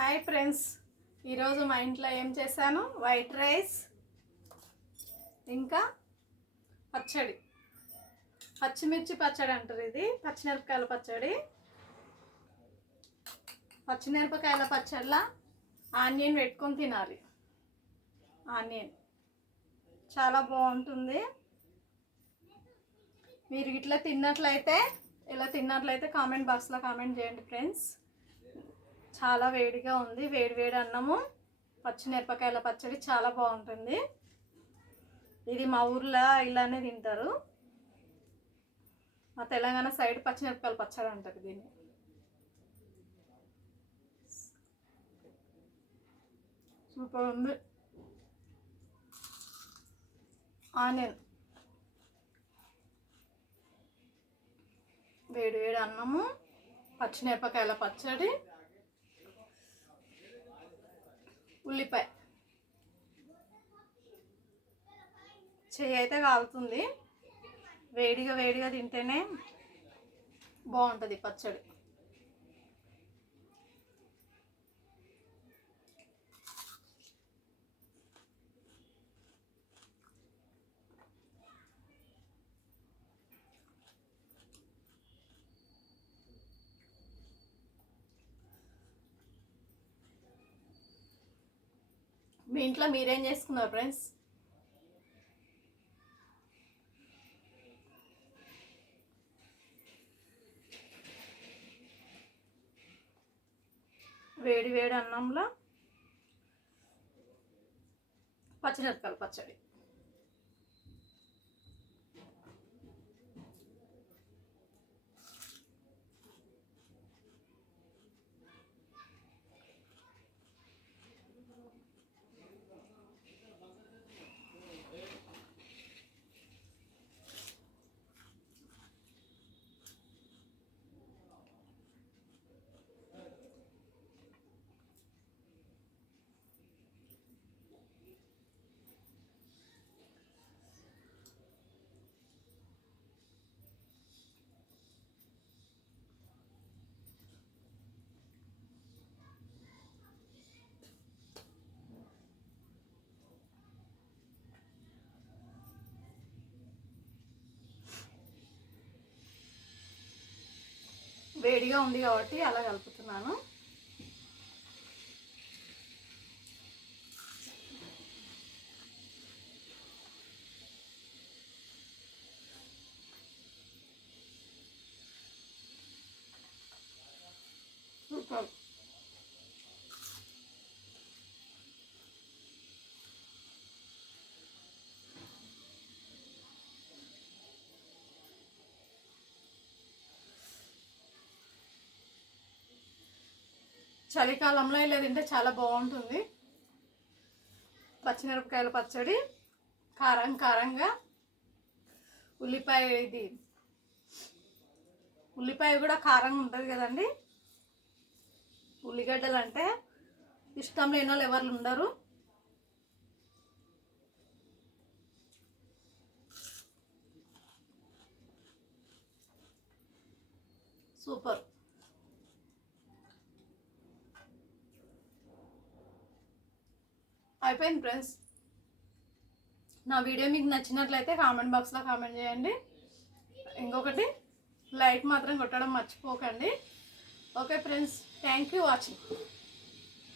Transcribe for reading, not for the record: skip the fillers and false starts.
Hi friends, ఈరోజు మా ఇంట్లో ఏం చేశాను? వైట్ రైస్ ఇంకా పచ్చడి, పచ్చిమిర్చి పచ్చడి అంటారు. ఇది పచ్చిమిరపకాయల పచ్చడి. పచ్చిమిరపకాయల పచ్చడిలా ఆనియన్ పెట్టుకొని తినాలి. ఆనియన్ చాలా బాగుంటుంది. మీరు ఇట్లా తిన్నట్లయితే కామెంట్ బాక్స్లో కామెంట్ చేయండి ఫ్రెండ్స్. చాలా వేడిగా ఉంది. వేడి అన్నము పచ్చిమిరపకాయల పచ్చడి చాలా బాగుంటుంది. ఇది మా ఊర్లో ఇలానే తింటారు. మా తెలంగాణ సైడ్ పచ్చిమిరపకాయల పచ్చడి అంటారు దీన్ని. సూపర్ ఉంది. ఆనియన్, వేడి అన్నము, పచ్చిమిరపకాయల పచ్చడి, ఉల్లిపాయ. చెయ్యి అయితే కాలుతుంది. వేడిగా తింటేనే బాగుంటుంది పచ్చడి. మీ ఇంట్లో మీరేం చేసుకున్నారు ఫ్రెండ్స్? వేడి అన్నంలో పచ్చిమిరపకాయల పచ్చడి. వేడిగా ఉంది కాబట్టి అలా కలుపుతున్నాను. సూపర్. చలికాలంలో ఇలా తింటే చాలా బాగుంటుంది. పచ్చిమిరపకాయల పచ్చడి కారంగా, ఉల్లిపాయ కూడా కారంగా ఉంటుంది కదండి. ఉల్లిగడ్డలు అంటే ఇష్టం లేని వాళ్ళు ఎవరు ఉండరు. సూపర్. అయిపోయింది ఫ్రెండ్స్. నా వీడియో మీకు నచ్చినట్లయితే కామెంట్ బాక్స్లో కామెంట్ చేయండి. ఇంకొకటి, లైక్ మాత్రం కొట్టడం మర్చిపోకండి. Okay friends, thank you watching.